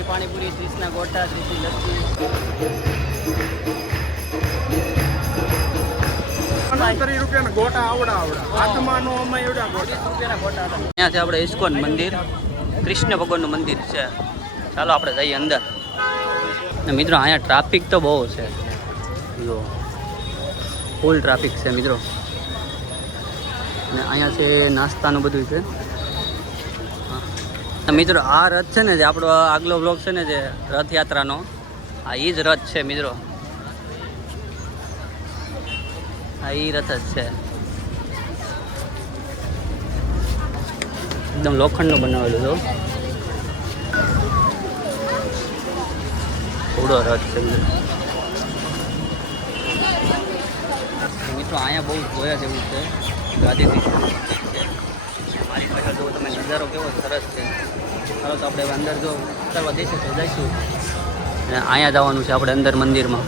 ત્રીસની પાણીપુરી, 30ના ગોટા, 30ની લસ્સી. 30 રૂપિયાના ગોટા આવડા હાથમાં નો અમાય એવડા ગોટા. 30 રૂપિયાના ગોટા હતા. અહીંયા છે આપણે ઇસ્કોન મંદિર, કૃષ્ણ ભગવાનનું મંદિર છે. ચાલો આપણે જઈએ અંદર. ને મિત્રો અહીંયા ટ્રાફિક તો બહુ છે, જો ફૂલ ટ્રાફિક છે મિત્રો. ને અહીંયા છે નાસ્તાનું બધું છે. મિત્રો આ રથ છે ને, જે આપણો આગલો બ્લોગ છે ને, જે રથયાત્રાનો, આ એ જ રથ છે મિત્રો. આ એ રથ જ છે, એકદમ લોખંડનું બનાવેલું છે. થોડો રથ છે મિત્રો. અહીંયા બહુ જોયા જેવું છે. ગાદીથી મારી પાસે જો તમે નજારો કેવો સરસ છે. ચાલો તો આપણે અંદર જો કરવા દઈશું તો જઈશું. અને અહીંયા જવાનું છે આપણે અંદર મંદિરમાં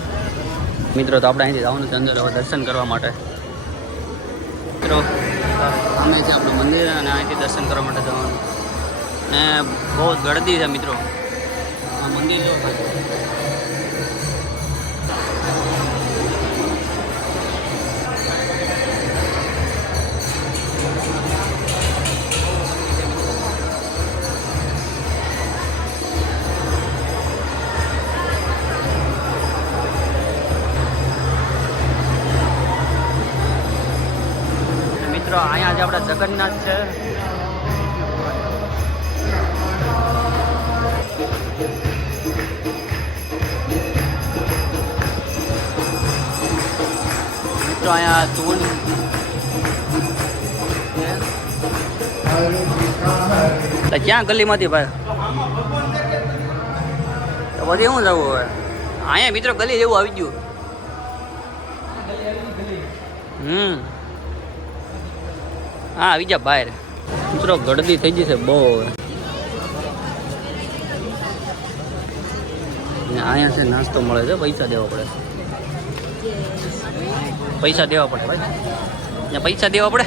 મિત્રો. તો આપણે અહીંથી જવાનું છે અંદર હવે દર્શન કરવા માટે મિત્રો. સામે છે આપણું મંદિર અને અહીંથી દર્શન કરવા માટે જવાનું. અને બહુ ગળદી છે મિત્રો. આ મંદિર જો મિત્રો. અહીંયા જ આપણા જગન્નાથ છે. મિત્રો અહીંયા તું ક્યાં ગલીમાંથી ભાઈ તો બધી શું જવું હવે? અહીંયા મિત્રો ગલી જેવું આવી ગયું. હા આવી જા બહાર મિત્રો. ગળદી થઈ જશે બહુ. અહીંયા છે નાસ્તો મળે છે, પૈસા દેવા પડે. પૈસા દેવા પડે ભાઈ, અહીંયા પૈસા દેવા પડે.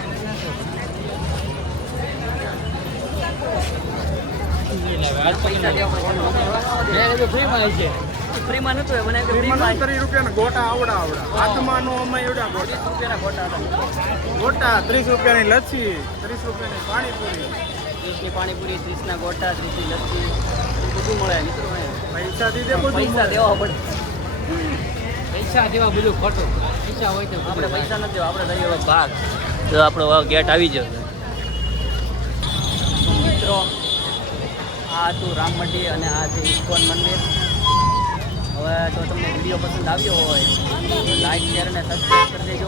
ફ્રીમાં નતું મને 30 રૂપિયાના ગોટા આવડા હાથમાં નો અમાય એવડા ગોટા. 30 રૂપિયાના ગોટા ગોટા હતા. 30 રૂપિયાની લસ્સી, 30 રૂપિયાની પાણીપુરી. 30ની પાણીપુરી, 30ના ગોટા, 30ની લસ્સી, બધું મળે મિત્રો. પૈસા દીધે બધું પૈસા દેવા પડે. પૈસા દેવા બધું ખોટું. પૈસા હોય તો આપણે પૈસા નથી દેવા, આપણે દઈએ ભાગ. તો આપણો ગેટ આવી ગયો છે મિત્રો. આ હતું રામમઢી અને આ છે ઇસ્કોન મંદિર. હવે જો તમને વિડીયો પસંદ આવ્યો હોય તો લાઈક, શેર અને સબસ્ક્રાઈબ કરી દેજો.